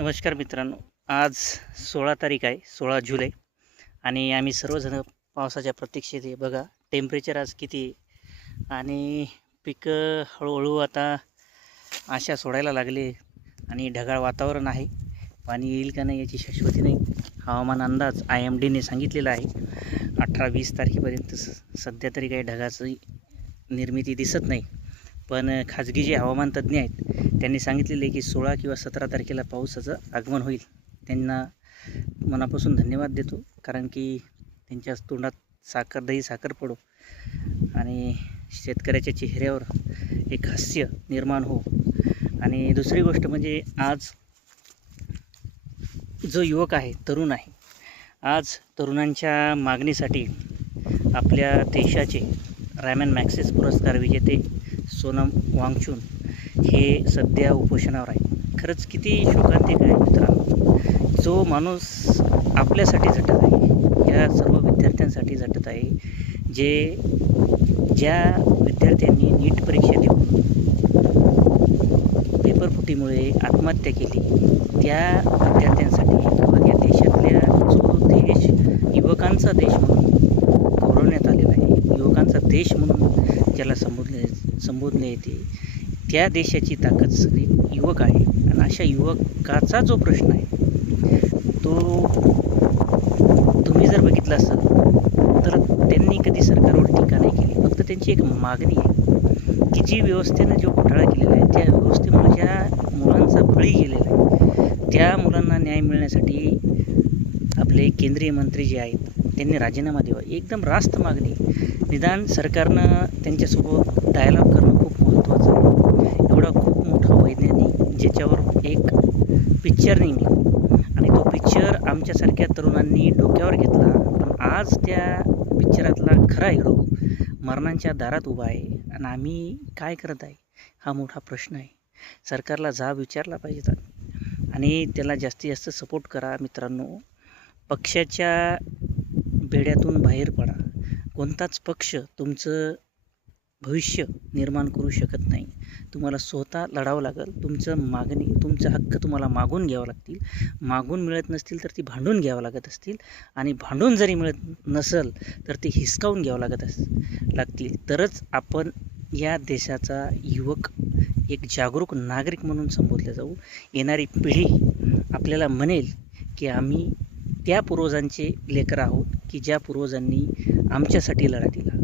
नमस्कार मित्रांनो. आज 16 तारीख आहे, 16 जुलै आणि आम्ही सर्वजण पावसाच्या प्रतीक्षेत आहे. बघा टेम्परेचर आज किती आहे आणि पिकं हळूहळू आता आशा सोडायला लागले आणि ढगाळ वातावरण आहे. पाणी येईल का नाही याची शाश्वती नाही. हवामान अंदाज IMDने सांगितलेला आहे 18-20 तारखेपर्यंत. सध्या तरी काही ढगाची निर्मिती दिसत नाही, पण खाजगी जे हवामान तज्ज्ञ आहेत त्यांनी सांगितलेले आहे की 16 किंवा 17 तारखेला पावसाचं आगमन होईल. त्यांना मनापासून धन्यवाद देतो, कारण की त्यांच्या तोंडात दही साखर पडो आणि शेतकऱ्याच्या चेहऱ्यावर एक हास्य निर्माण हो. आणि दुसरी गोष्ट म्हणजे आज जो युवक आहे, तरुण आहे, आज तरुणांच्या मागणीसाठी आपल्या देशाचे रॅमन मॅग्सेसे पुरस्कार विजेते सोनम वांगचुक हे सध्या उपोषणावर आहे. खरंच किती शोकांतिक आहे मित्रांनो. जो माणूस आपल्यासाठी झटत आहे, या सर्व विद्यार्थ्यांसाठी झटत आहे, ज्या विद्यार्थ्यांनी नीट परीक्षा देऊन पेपरफुटीमुळे आत्महत्या केली, त्या विद्यार्थ्यांसाठी या देशातल्या जो देश युवकांचा देश म्हणून गौरवण्यात आलेला आहे, युवकांचा देश म्हणून ज्याला संबोधले येते, त्या देशाची ताकद सगळी युवक आहे. आणि अशा युवकाचा जो प्रश्न आहे तो तुम्ही जर बघितला असाल तर त्यांनी कधी सरकारवर टीका नाही केली. फक्त त्यांची एक मागणी आहे की जी व्यवस्थेनं जो घोटाळा केलेला आहे, त्या व्यवस्थेमुळे ज्या मुलांचा बळी गेलेला आहे, त्या मुलांना न्याय मिळण्यासाठी आपले केंद्रीय मंत्री जे आहेत त्यांनी राजीनामा द्यावा. एकदम रास्त मागणी. निदान सरकारनं त्यांच्यासोबत डायलॉग करणं खूप महत्त्वाचं आहे. एवढा खूप मोठा वैज्ञानिक ज्याच्यावर एक पिक्चर निघाला आणि तो पिक्चर आमच्यासारख्या तरुणांनी डोक्यावर घेतला, पण आज त्या पिक्चरातला खरा हिरो मरणांच्या दारात उभा आहे आणि आम्ही काय करत आहे हा मोठा प्रश्न आहे. सरकारला जाब विचारला पाहिजे आणि त्याला जास्तीत जास्त सपोर्ट करा मित्रांनो. पक्षाच्या बेड्यातून बाहेर पडा. कोणताच पक्ष तुमचं भविष्य निर्माण करू शकत नाही. तुम्हाला स्वतः लढावं लागेल. तुमचं हक्क तुम्हाला मागून घ्यावं लागतील. मागून मिळत नसतील तर ती भांडून घ्यावं लागत असतील, आणि भांडून जरी मिळत नसेल तर ती हिसकावून घ्यावं लागतील. तरच आपण या देशाचा युवक एक जागरूक नागरिक म्हणून संबोधले जाऊ. येणारी पिढी आपल्याला म्हणेल की आम्ही त्या पूर्वजांचे लेकरं आहोत की ज्या पूर्वजांनी आमच्यासाठी लढा दिला.